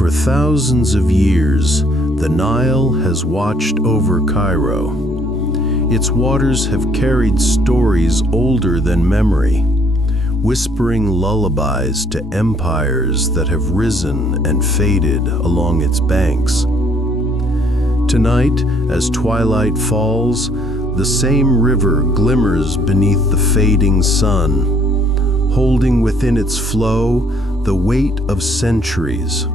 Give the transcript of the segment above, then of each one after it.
For thousands of years, the Nile has watched over Cairo. Its waters have carried stories older than memory, whispering lullabies to empires that have risen and faded along its banks. Tonight, as twilight falls, the same river glimmers beneath the fading sun, holding within its flow the weight of centuries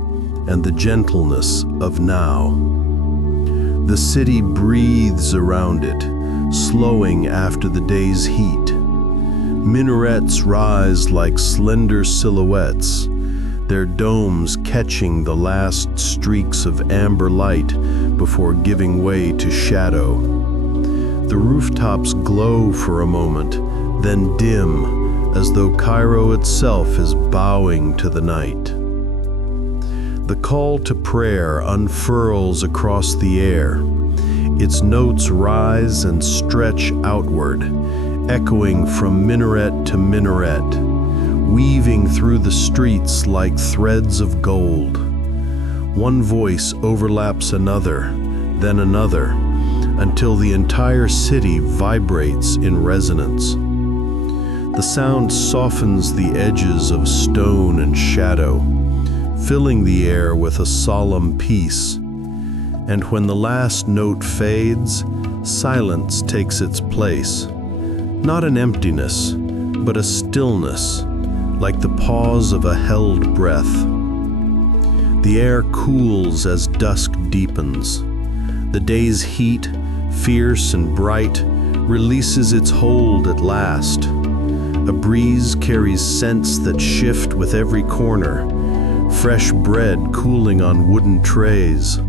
and the gentleness of now. The city breathes around it, slowing after the day's heat. Minarets rise like slender silhouettes, their domes catching the last streaks of amber light before giving way to shadow. The rooftops glow for a moment, then dim, as though Cairo itself is bowing to the night. The call to prayer unfurls across the air. Its notes rise and stretch outward, echoing from minaret to minaret, weaving through the streets like threads of gold. One voice overlaps another, then another, until the entire city vibrates in resonance. The sound softens the edges of stone and shadow, filling the air with a solemn peace. And when the last note fades, silence takes its place. Not an emptiness, but a stillness, like the pause of a held breath. The air cools as dusk deepens. The day's heat, fierce and bright, releases its hold at last. A breeze carries scents that shift with every corner. Fresh bread cooling on wooden trays,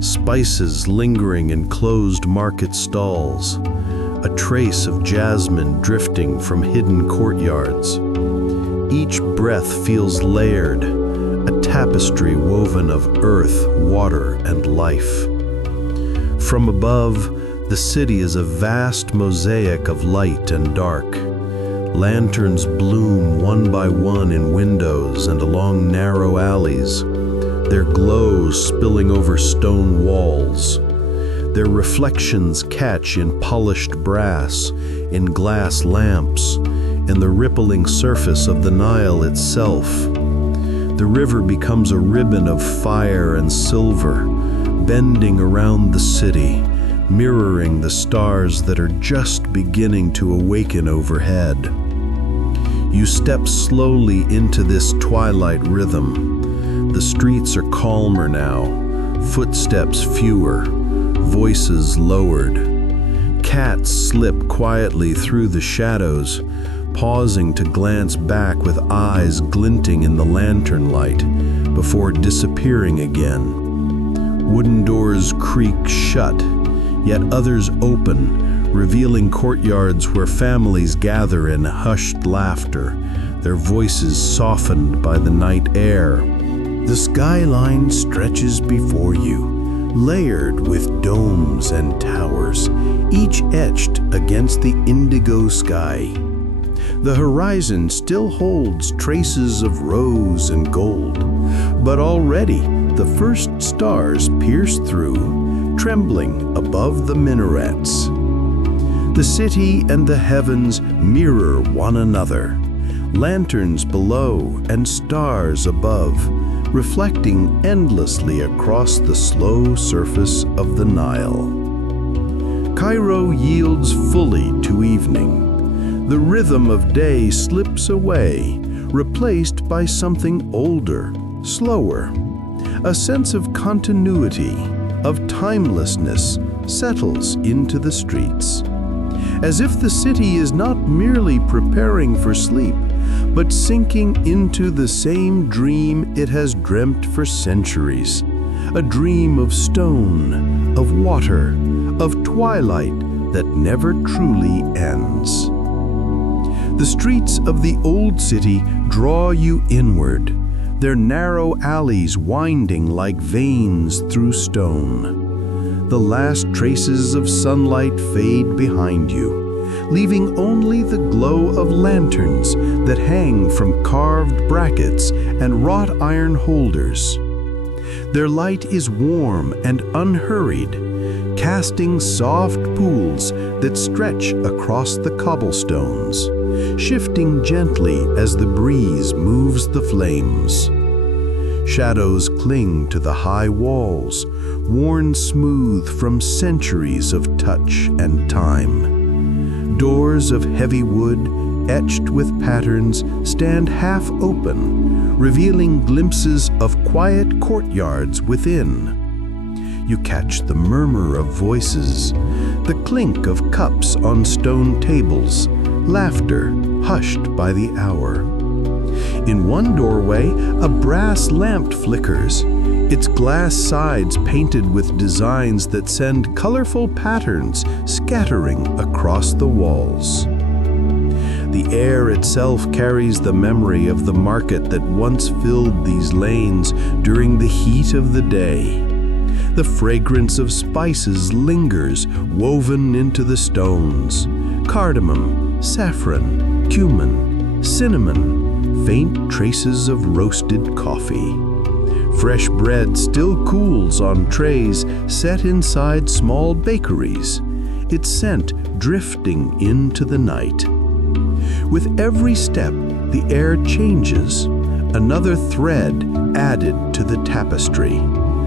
spices lingering in closed market stalls, a trace of jasmine drifting from hidden courtyards. Each breath feels layered, a tapestry woven of earth, water, and life. From above, the city is a vast mosaic of light and dark. Lanterns bloom one by one in windows and along narrow alleys, their glow spilling over stone walls. Their reflections catch in polished brass, in glass lamps, in the rippling surface of the Nile itself. The river becomes a ribbon of fire and silver, bending around the city, mirroring the stars that are just beginning to awaken overhead. You step slowly into this twilight rhythm. The streets are calmer now, footsteps fewer, voices lowered. Cats slip quietly through the shadows, pausing to glance back with eyes glinting in the lantern light before disappearing again. Wooden doors creak shut, yet others open, revealing courtyards where families gather in hushed laughter, their voices softened by the night air. The skyline stretches before you, layered with domes and towers, each etched against the indigo sky. The horizon still holds traces of rose and gold, but already the first stars pierce through, trembling above the minarets. The city and the heavens mirror one another, lanterns below and stars above, reflecting endlessly across the slow surface of the Nile. Cairo yields fully to evening. The rhythm of day slips away, replaced by something older, slower. A sense of continuity, of timelessness, settles into the streets. As if the city is not merely preparing for sleep, but sinking into the same dream it has dreamt for centuries. A dream of stone, of water, of twilight that never truly ends. The streets of the old city draw you inward, their narrow alleys winding like veins through stone. The last traces of sunlight fade behind you, leaving only the glow of lanterns that hang from carved brackets and wrought iron holders. Their light is warm and unhurried, casting soft pools that stretch across the cobblestones, shifting gently as the breeze moves the flames. Shadows cling to the high walls, worn smooth from centuries of touch and time. Doors of heavy wood, etched with patterns, stand half open, revealing glimpses of quiet courtyards within. You catch the murmur of voices, the clink of cups on stone tables, laughter hushed by the hour. In one doorway, a brass lamp flickers, its glass sides painted with designs that send colorful patterns scattering across the walls. The air itself carries the memory of the market that once filled these lanes during the heat of the day. The fragrance of spices lingers, woven into the stones. Cardamom, saffron, cumin, cinnamon, faint traces of roasted coffee. Fresh bread still cools on trays set inside small bakeries, its scent drifting into the night. With every step, the air changes, another thread added to the tapestry,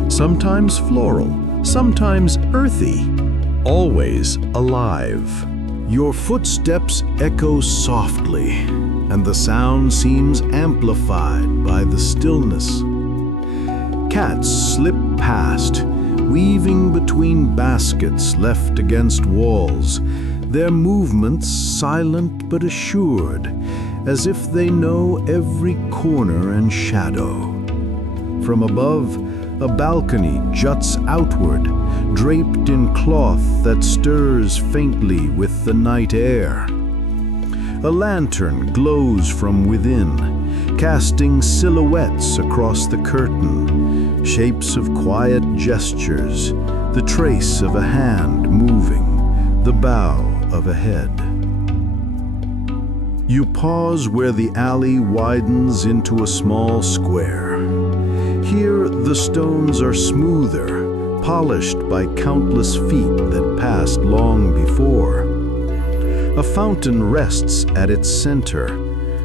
sometimes floral, sometimes earthy, always alive. Your footsteps echo softly, and the sound seems amplified by the stillness. Cats slip past, weaving between baskets left against walls, their movements silent but assured, as if they know every corner and shadow. From above, a balcony juts outward, draped in cloth that stirs faintly with the night air. A lantern glows from within, casting silhouettes across the curtain, shapes of quiet gestures, the trace of a hand moving, the bow of a head. You pause where the alley widens into a small square. Here, the stones are smoother, polished by countless feet that passed long before. A fountain rests at its center,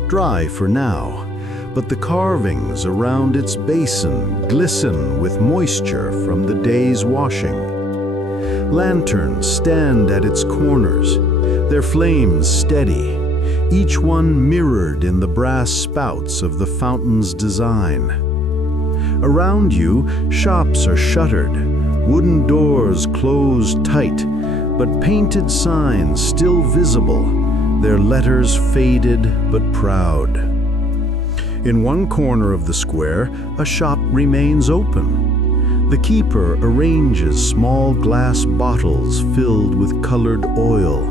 dry for now, but the carvings around its basin glisten with moisture from the day's washing. Lanterns stand at its corners, their flames steady, each one mirrored in the brass spouts of the fountain's design. Around you, shops are shuttered, wooden doors closed tight, but painted signs still visible, their letters faded but proud. In one corner of the square, a shop remains open. The keeper arranges small glass bottles filled with colored oil.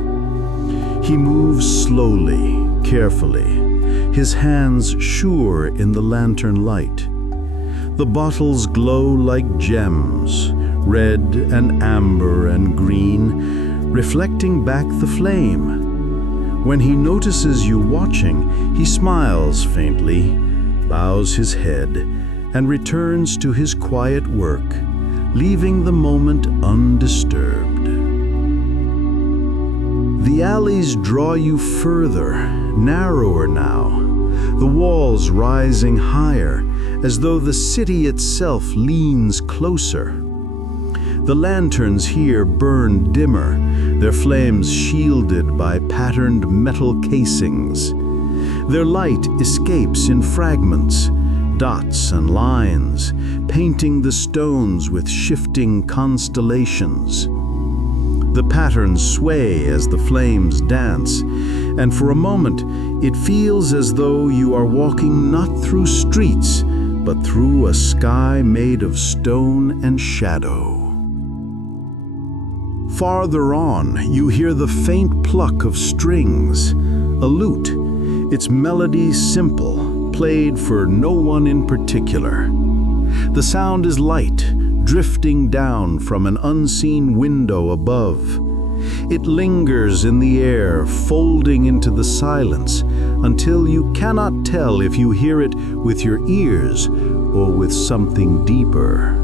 He moves slowly, carefully, his hands sure in the lantern light. The bottles glow like gems, red and amber and green, reflecting back the flame. When he notices you watching, he smiles faintly, bows his head, and returns to his quiet work, leaving the moment undisturbed. The alleys draw you further, narrower now, the walls rising higher, as though the city itself leans closer. The lanterns here burn dimmer, their flames shielded by patterned metal casings. Their light escapes in fragments, dots and lines, painting the stones with shifting constellations. The patterns sway as the flames dance, and for a moment it feels as though you are walking not through streets, but through a sky made of stone and shadow. Farther on, you hear the faint pluck of strings, a lute, its melody simple, played for no one in particular. The sound is light, drifting down from an unseen window above. It lingers in the air, folding into the silence, until you cannot tell if you hear it with your ears or with something deeper.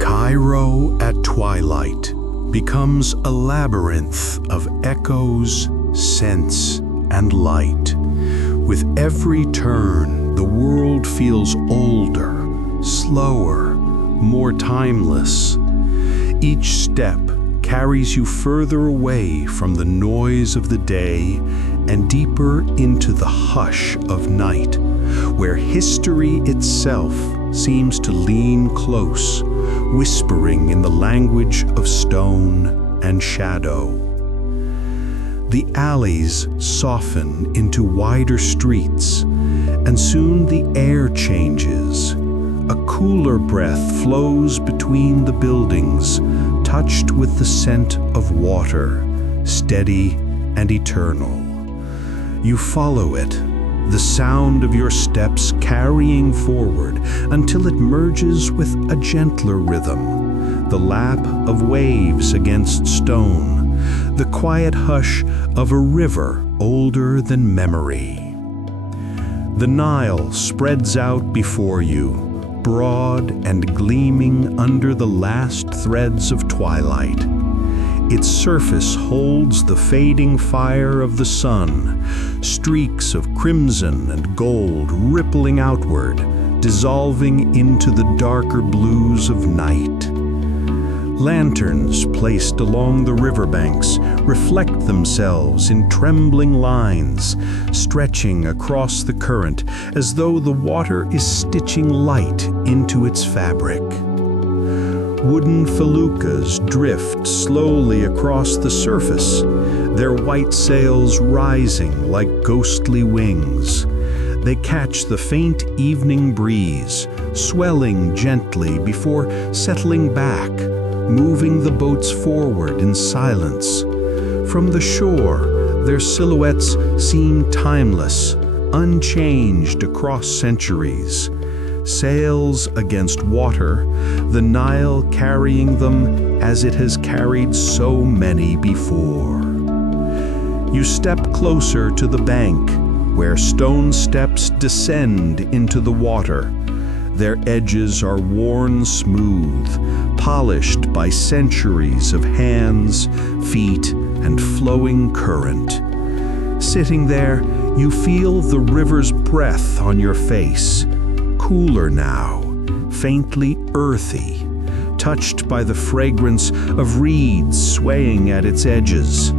Cairo at twilight becomes a labyrinth of echoes, scents, and light. With every turn, the world feels older, slower, more timeless. Each step carries you further away from the noise of the day and deeper into the hush of night, where history itself seems to lean close, whispering in the language of stone and shadow. The alleys soften into wider streets, and soon the air changes. A cooler breath flows between the buildings, touched with the scent of water, steady and eternal. You follow it, the sound of your steps carrying forward until it merges with a gentler rhythm, the lap of waves against stone, the quiet hush of a river older than memory. The Nile spreads out before you, broad and gleaming under the last threads of twilight. Its surface holds the fading fire of the sun, streaks of crimson and gold rippling outward, dissolving into the darker blues of night. Lanterns placed along the riverbanks reflect themselves in trembling lines, stretching across the current as though the water is stitching light into its fabric. Wooden feluccas drift slowly across the surface, their white sails rising like ghostly wings. They catch the faint evening breeze, swelling gently before settling back, moving the boats forward in silence. From the shore, their silhouettes seem timeless, unchanged across centuries. Sails against water, the Nile carrying them as it has carried so many before. You step closer to the bank, where stone steps descend into the water. Their edges are worn smooth, polished by centuries of hands, feet, and flowing current. Sitting there, you feel the river's breath on your face, cooler now, faintly earthy, touched by the fragrance of reeds swaying at its edges.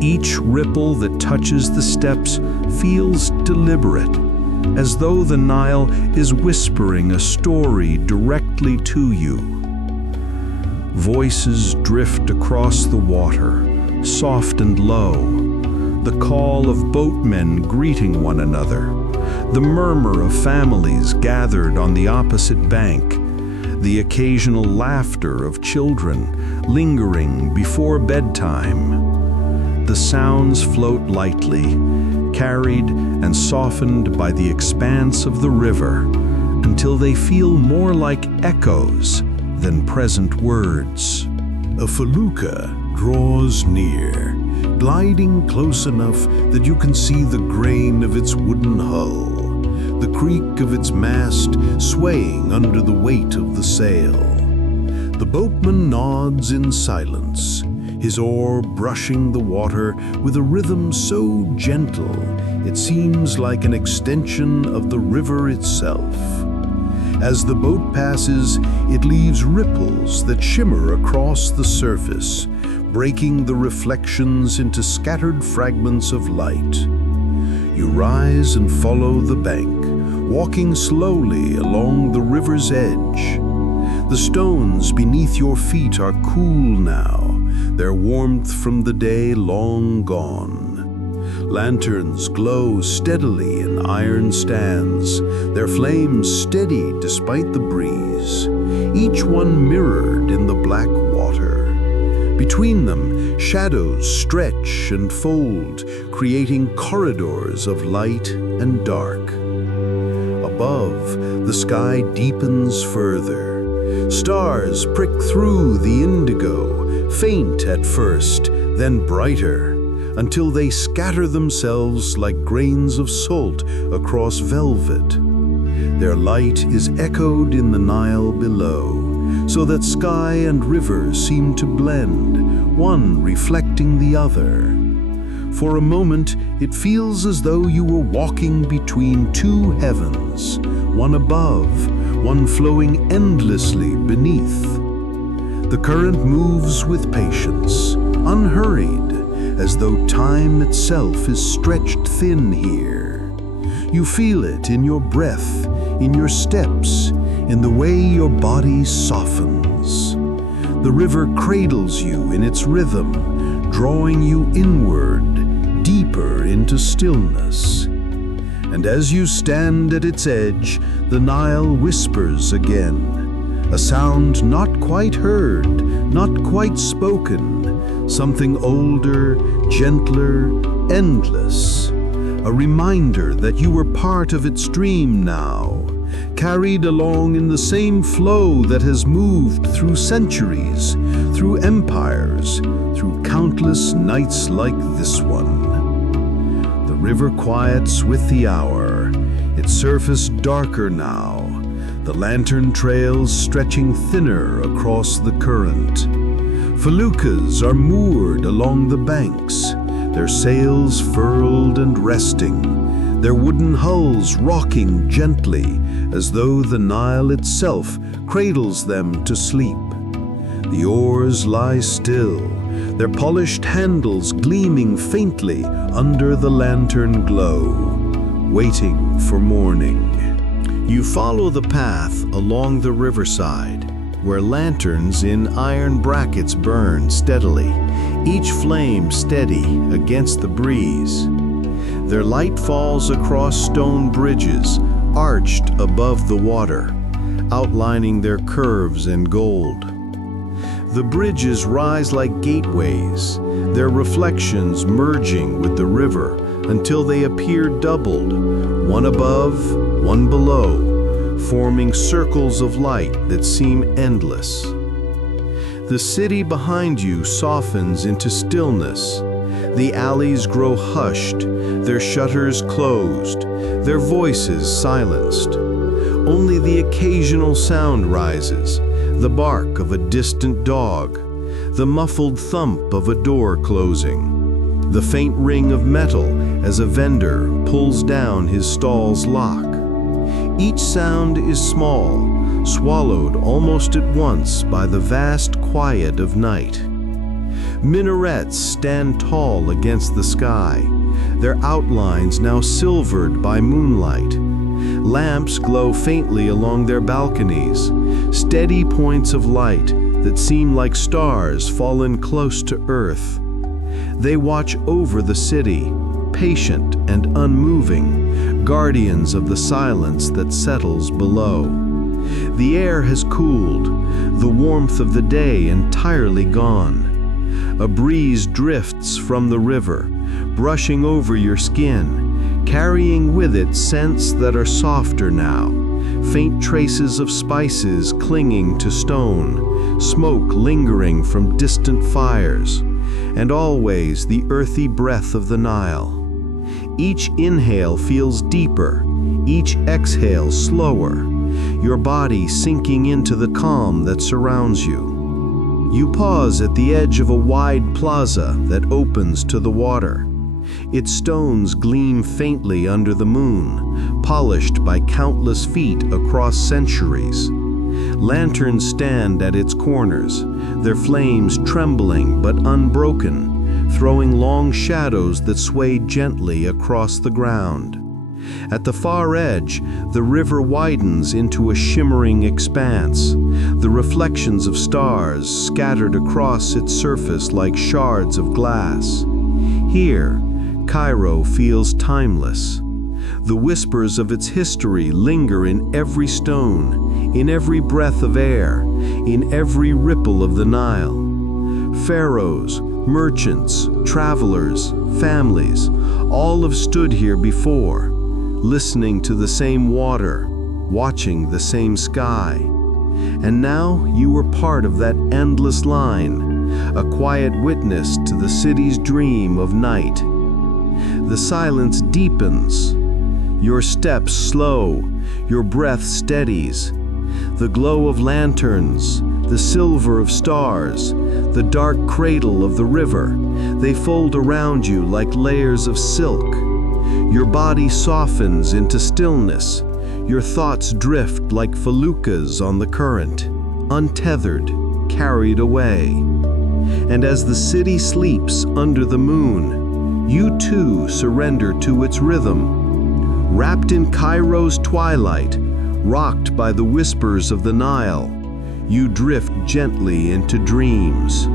Each ripple that touches the steps feels deliberate, as though the Nile is whispering a story directly to you. Voices drift across the water, soft and low, the call of boatmen greeting one another, the murmur of families gathered on the opposite bank, the occasional laughter of children lingering before bedtime. The sounds float lightly, carried and softened by the expanse of the river, until they feel more like echoes than present words. A felucca draws near, gliding close enough that you can see the grain of its wooden hull, the creak of its mast swaying under the weight of the sail. The boatman nods in silence, his oar brushing the water with a rhythm so gentle it seems like an extension of the river itself. As the boat passes, it leaves ripples that shimmer across the surface, breaking the reflections into scattered fragments of light. You rise and follow the bank, walking slowly along the river's edge. The stones beneath your feet are cool now, their warmth from the day long gone. Lanterns glow steadily in iron stands, their flames steady despite the breeze, each one mirrored in the black water. Between them, shadows stretch and fold, creating corridors of light and dark. Above, the sky deepens further. Stars prick through the indigo, faint at first, then brighter, until they scatter themselves like grains of salt across velvet. Their light is echoed in the Nile below, so that sky and river seem to blend, one reflecting the other. For a moment, it feels as though you were walking between two heavens, one above, one flowing endlessly beneath. The current moves with patience, unhurried, as though time itself is stretched thin here. You feel it in your breath, in your steps, in the way your body softens. The river cradles you in its rhythm, drawing you inward, deeper into stillness. And as you stand at its edge, the Nile whispers again, a sound not quite heard, not quite spoken, something older, gentler, endless. A reminder that you were part of its stream now, carried along in the same flow that has moved through centuries, through empires, through countless nights like this one. The river quiets with the hour, its surface darker now, the lantern trails stretching thinner across the current. Feluccas are moored along the banks, their sails furled and resting, their wooden hulls rocking gently as though the Nile itself cradles them to sleep. The oars lie still, their polished handles gleaming faintly under the lantern glow, waiting for morning. You follow the path along the riverside, where lanterns in iron brackets burn steadily, each flame steady against the breeze. Their light falls across stone bridges, arched above the water, outlining their curves in gold. The bridges rise like gateways, their reflections merging with the river until they appear doubled, one above, one below, forming circles of light that seem endless. The city behind you softens into stillness. The alleys grow hushed, their shutters closed, their voices silenced. Only the occasional sound rises, the bark of a distant dog, the muffled thump of a door closing, the faint ring of metal as a vendor pulls down his stall's lock. Each sound is small, swallowed almost at once by the vast quiet of night. Minarets stand tall against the sky, their outlines now silvered by moonlight. Lamps glow faintly along their balconies, steady points of light that seem like stars fallen close to earth. They watch over the city, patient and unmoving, guardians of the silence that settles below. The air has cooled, the warmth of the day entirely gone. A breeze drifts from the river, brushing over your skin, carrying with it scents that are softer now, faint traces of spices clinging to stone, smoke lingering from distant fires, and always the earthy breath of the Nile. Each inhale feels deeper, each exhale slower, your body sinking into the calm that surrounds you. You pause at the edge of a wide plaza that opens to the water. Its stones gleam faintly under the moon, polished by countless feet across centuries. Lanterns stand at its corners, their flames trembling but unbroken, throwing long shadows that sway gently across the ground. At the far edge, the river widens into a shimmering expanse, the reflections of stars scattered across its surface like shards of glass. Here, Cairo feels timeless. The whispers of its history linger in every stone, in every breath of air, in every ripple of the Nile. Pharaohs, merchants, travelers, families, all have stood here before, listening to the same water, watching the same sky. And now you were part of that endless line, a quiet witness to the city's dream of night. The silence deepens. Your steps slow, your breath steadies. The glow of lanterns, the silver of stars, the dark cradle of the river, they fold around you like layers of silk. Your body softens into stillness. Your thoughts drift like feluccas on the current, untethered, carried away. And as the city sleeps under the moon, you too surrender to its rhythm. Wrapped in Cairo's twilight, rocked by the whispers of the Nile, you drift gently into dreams.